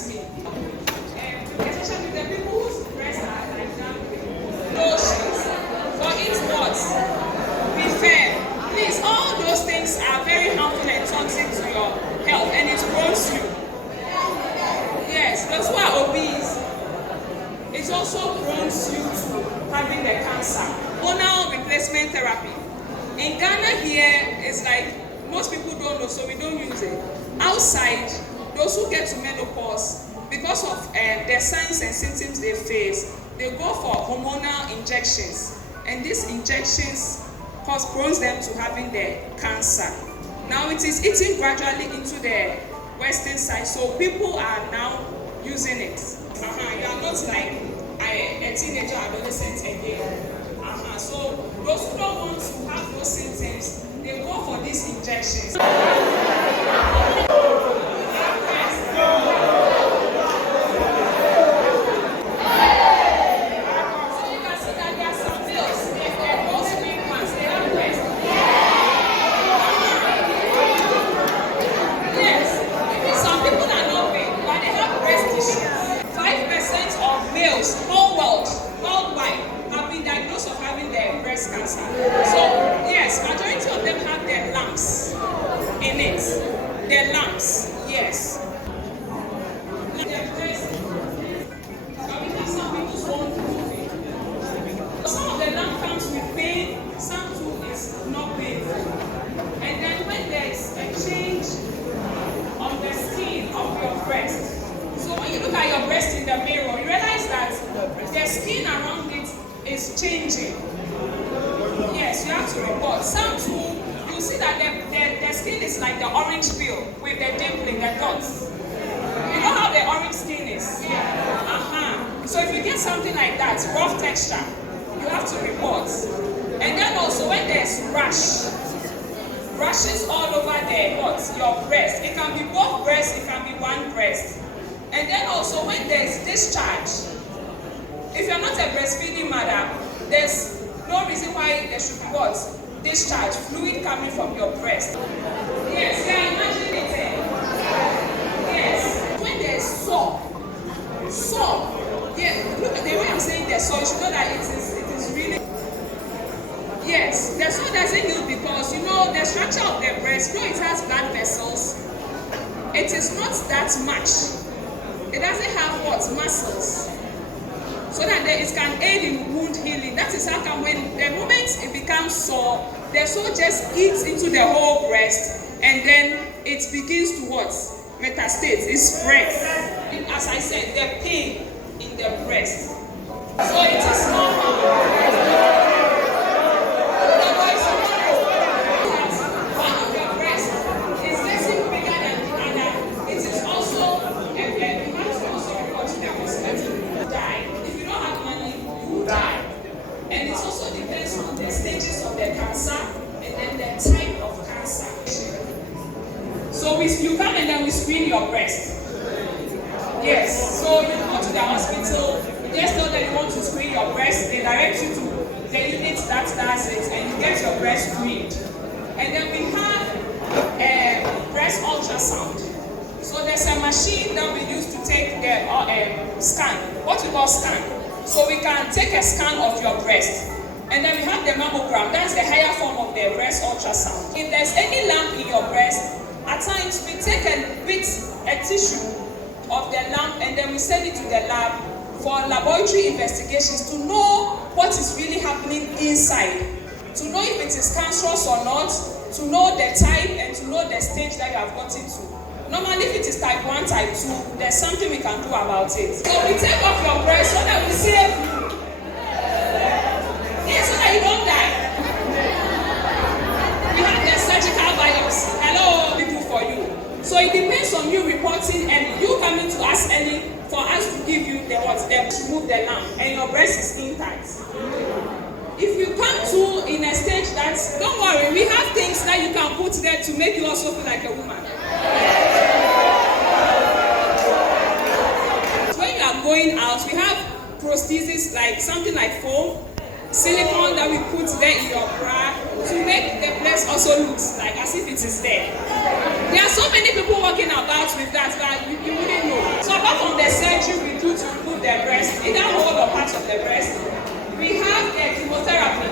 at me. Especially the people whose breasts are like that, lotions. For it not, be fair. Please, all those things are very harmful and toxic to your health, and it grows you. Yes, those who are obese, it also prones you to having the cancer. Hormonal replacement therapy. In Ghana here, it's like most people don't know, so we don't use it. Outside, those who get to menopause, because of the signs and symptoms they face, they go for hormonal injections. And these injections prones them to having the cancer. Now it is eating gradually into the western side, so people are now using it. You are not like a teenager, adolescent again. So those who don't want to have those symptoms, they go for these injections. Cancer. So yes, majority of them have their lumps in it. Their lumps, yes. Some of the lump comes with pain, some too is not painful. And then when there is a change on the skin of your breast, so when you look at your breast in the mirror, you realize that the skin around it is changing. Yes, you have to report. Some too, you see that the skin is like the orange peel with the dimpling, the dots. You know how the orange skin is? So if you get something like that, rough texture, you have to report. And then also when there's rashes all over your breast. It can be both breasts, it can be one breast. And then also when there's discharge, if you're not a breastfeeding mother, there's no reason why there should be what? Discharge, fluid coming from your breast. Yes, yeah, imagine it. Yes. When there's sore, yeah, look at the way I'm saying there's sore, you should know that it is really. Yes, the sore doesn't heal because you know the structure of the breast, though it has blood vessels, it is not that much. It doesn't have what? Muscles. So that it can aid in wound healing. That is how come when the moment it becomes sore, the sore just eats into the whole breast and then it begins to what? Metastate, it spreads. And as I said, the pain in the breast. So it is normal. And it also depends on the stages of the cancer and then the type of cancer. So you come and then we screen your breast. Yes, so you go to the hospital, you just tell them you want to screen your breast, they direct you to the unit that does it and you get your breast screened. And then we have a breast ultrasound. So there's a machine that we use to take the scan, what we call scan. So we can take a scan of your breast. And then we have the mammogram, that's the higher form of the breast ultrasound. If there's any lump in your breast, at times we take a tissue of the lump and then we send it to the lab for laboratory investigations to know what is really happening inside. To know if it is cancerous or not, to know the type and to know the stage that you have gotten to. Normally, if it is type 1, type 2, there's something we can do about it. So we take off your breast so that we save you. Yes, so that you don't die. We have the surgical biopsy. Hello, we do for you. So it depends on you reporting and you coming to us early for us to give you the remove the lump and your breast is intact. If you come to in a stage that, don't worry, we have things that you can put there to make you also feel like a woman. When you are going out, we have prosthesis like something like foam, silicone that we put there in your bra to make the place also look like as if it is there. There are so many people walking about with that you wouldn't know. So apart from the surgery we do to put the breast, either whole or part of the breast, we have the chemotherapy.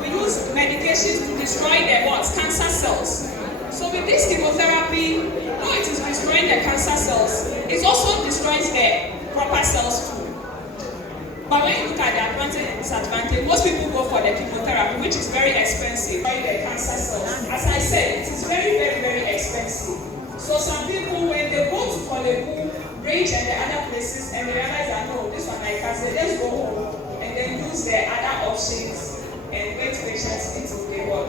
We use medications to destroy the what? Cancer cells. So with this chemotherapy, though it is destroying the cancer cells, it also destroys the proper cells too. But when you look at the advantage and disadvantage, most people go for the chemotherapy, which is very expensive. The cancer cells, as I said, it is very, very, very expensive. So some people, when they go to Kolebu, Range and the other places, and they realize that no, this one I can't say, let's go home and then use the other options and wait patients into the what?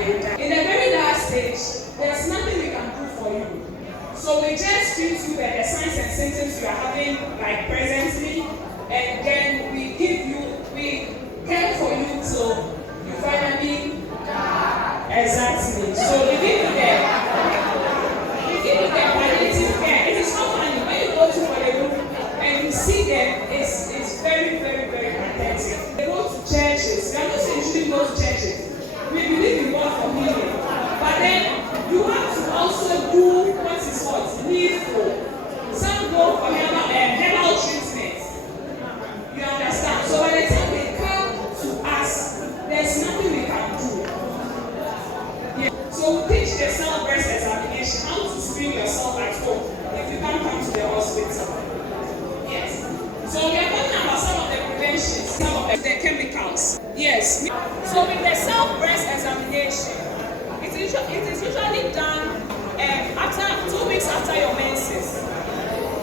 In the very last stage, there's nothing we can do for you. So we just treat you the signs and symptoms you are having, like presently, and then we care for you till you finally exactly. So we give you the palliative care. It is not funny when you go to Kolebu and you see them. It's very, very, very pathetic. They go to churches. We are not saying you shouldn't go to churches. We believe in God for healing, but then you have to also do what is needful. Some go for herbal treatment. You understand? So by the time they come to us, there's nothing we can do. Yeah. So we teach the self-breast examination, how to screen yourself at home if you can't come to the hospital. Yes. So we are talking about some of the preventions, some of the chemicals. Yes. So with the self-breast examination, it is usually done after 2 weeks after your menses.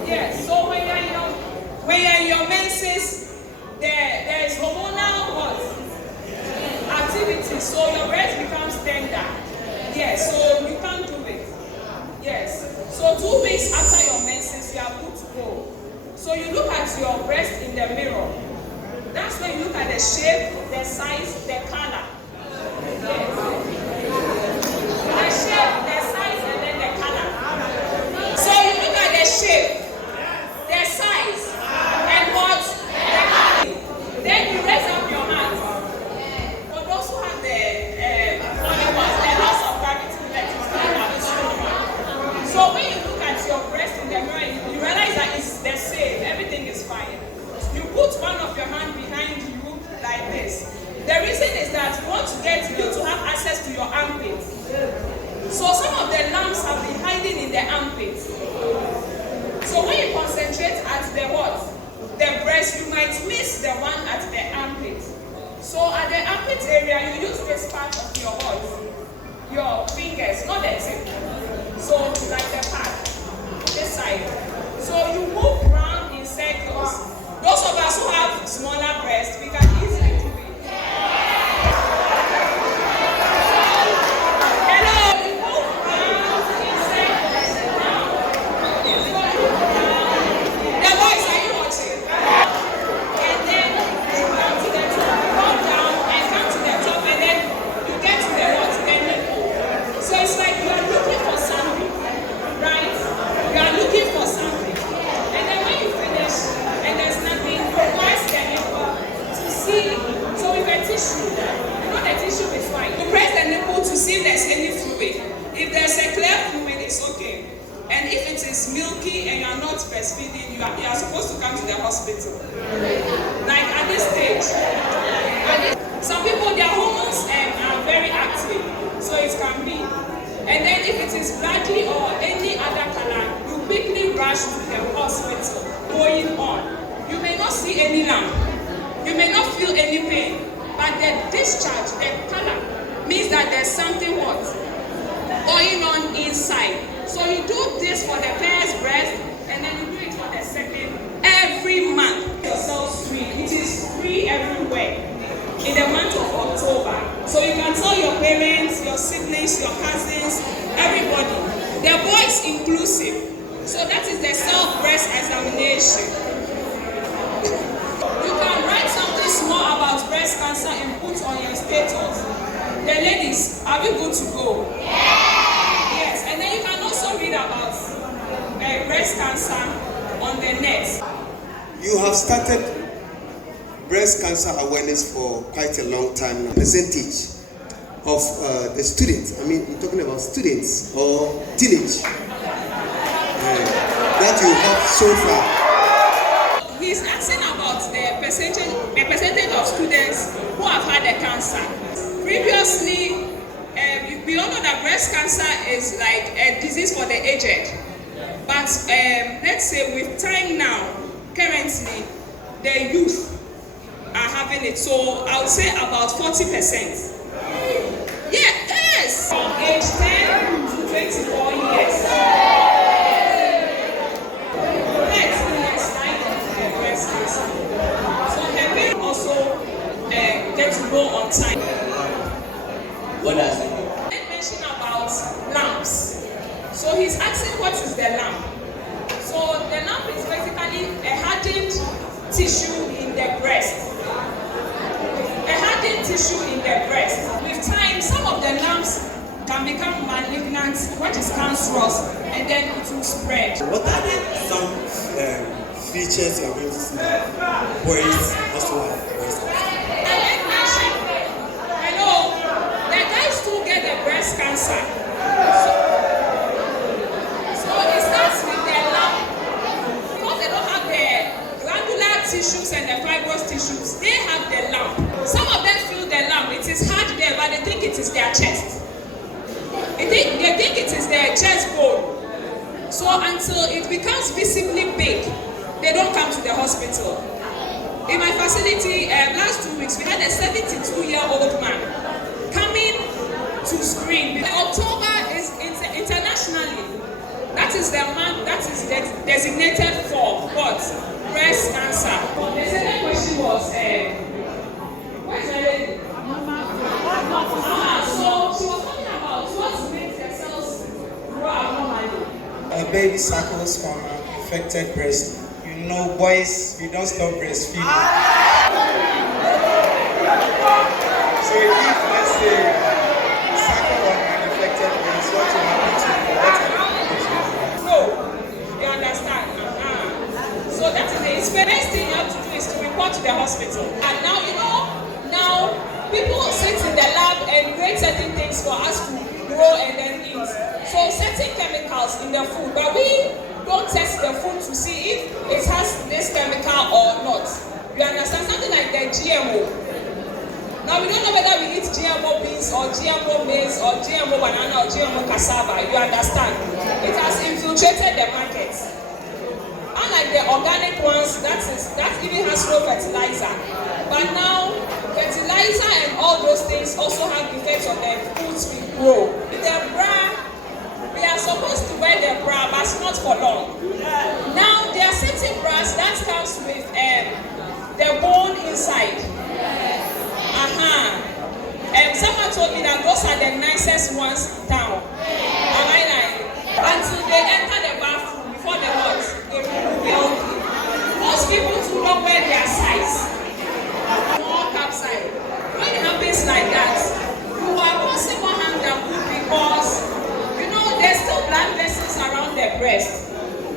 Yes. So when you're in your menses, there is hormonal activity, so your breast becomes tender. Yes, so you can't do it. Yes. So 2 weeks after your menses, you are good to go. So you look at your breast in the mirror. That's when you look at the shape, the size, the color. Yes. The shape, the size, and then the color. So you look at the shape, the size, and what? The color. Then you raise up your hands. For those who have the loss of gravity, that is not. So when you look at your breast in the mirror, you realize that it's the same. Everything is fine. You put one of your hand behind you like this. The reason is that we want to get you to have access to your armpits. So some of the lumps have been hiding in the armpits. So when you concentrate at the what? The breast, you might miss the one at the armpit. So at the armpit area, you use this part of your what? Your fingers, not the tip. So like the part, this side. So you move around in circles. Those of us who have smaller breasts, we can easily do it. Hello, you move around in circles. The boys, are you watching? And then you come to the top, come down and come to the top, and then you get to the what? The nipple. So it's like you are looking for something, right? You are looking for something. And then when you finish, and there's nothing, press the nipple to see. So with a tissue, you know the tissue is fine. You press the nipple to see if there's any fluid. If there's a clear fluid, it's okay. And if it is milky and you are not breastfeeding, you are supposed to come to the hospital. Like at this stage, some people, their hormones are very active, so it can be. And then if it is bloody or any other color, you quickly rush to the hospital. Going on, you may not see any lump, you may not feel any pain, but the discharge, the color, means that there's something what? Going on inside. So you do this for the first breast, and then you do it for the second every month. Yourself free. It is free everywhere in the month of October. So you can tell your parents, your siblings, your cousins, everybody. The boys inclusive. So that is the self-breast examination. You can write something small about breast cancer and put on your status. The ladies, are we good to go? Yes. And then you can also read about breast cancer on the net. You have started breast cancer awareness for quite a long time now. Percentage of the students. I mean, you're talking about students or teenage that you have so far. He's asking about the percentage of students who have had the cancer. Previously, we all know that breast cancer is like a disease for the aged. But let's say with time now, currently, the youth are having it. So I would say about 40%. Yes! From age 10 to 24 years. Next type of breast cancer. So the parents also get to go on time. What does it mean? Let's mention about lumps. So he's asking what is the lump. So the lump is basically a hardened tissue in the breast. A hardened tissue in the breast. With time, some of the lumps can become malignant, what is cancerous, and then it will spread. What are some features of this boys also have breast cancer? Hello, the guys too get the breast cancer. So it starts with the lump. Because they don't have the glandular tissues and the fibrous tissues, they have the lump. Some of them feel the lump. It is hard there, but they think it is their chest. They think it is their chest bone. So until it becomes visibly big, they don't come to the hospital. In my facility, last 2 weeks, we had a 72-year-old man coming to screen. October is internationally. That is the month that is designated for what? Breast cancer. The second question was, where's the lady? So she was talking about what makes the cells grow abnormally. A baby suckles from an infected breast. You know, boys, we don't stop breastfeeding. So if, let's say, suckle on an infected breast, what will happen to you? What are the implications? No, you understand? So that is the first thing you have to do is to report to the hospital. And now, people sit in the lab and create certain things for us to grow and then eat. So certain chemicals in the food, but we don't test the food to see if it has this chemical or not. You understand? Something like the GMO. Now we don't know whether we eat GMO beans or GMO maize or GMO banana or GMO cassava. You understand? It has infiltrated the market. Unlike the organic ones, that even has no fertilizer. But now, fertilizer and all those things also have effects on the foods we grow. The bra, we are supposed to wear the bra, but not for long. Now, there are certain bras that comes with the bone inside. And someone told me that those are the nicest ones down. Am I right? Until they enter the bathroom before the watch, they remove it. Most people do not wear their size. More cap size. When it happens like that, you are possible harm the food because there's still blood vessels around the breast.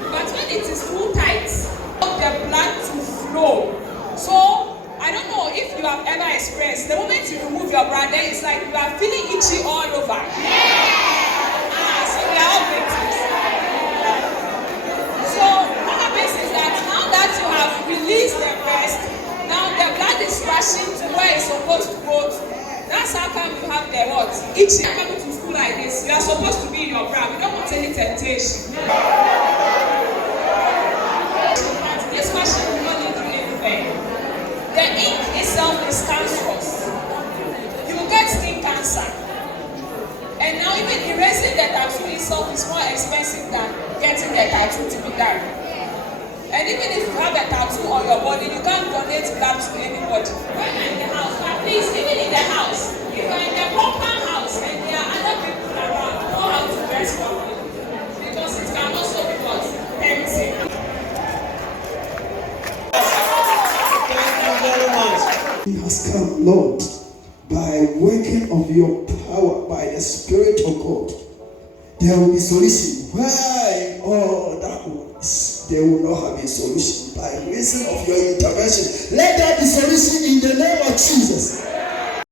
But when it is too tight, the blood to flow. So I don't know if you have ever experienced, the moment you remove your bra, then it's like you are feeling itchy all over. So they are all victims. So what happens is that now that you have released the breast, now the blood is rushing to where it's supposed to go to. That's how come you have the what? Itchy. Coming to school like this, you are supposed to be in your bra. We don't want any temptation. This question will not lead you anywhere. The ink itself is cancerous. You will get skin cancer. And now even erasing the tattoo itself is more expensive than getting the tattoo to be done. And even if you have a tattoo on your body, you can't donate blood to anybody. When you're in the house, but please, even in the house, if you're in the compound house and there are other people around, know how to dress properly. Because it can also be what? Tempting. He has come, Lord, by working of your power, by the Spirit of God. There will be solution. Why all that works, there will not have a solution. By reason of your intervention, let there be solution in the name of Jesus.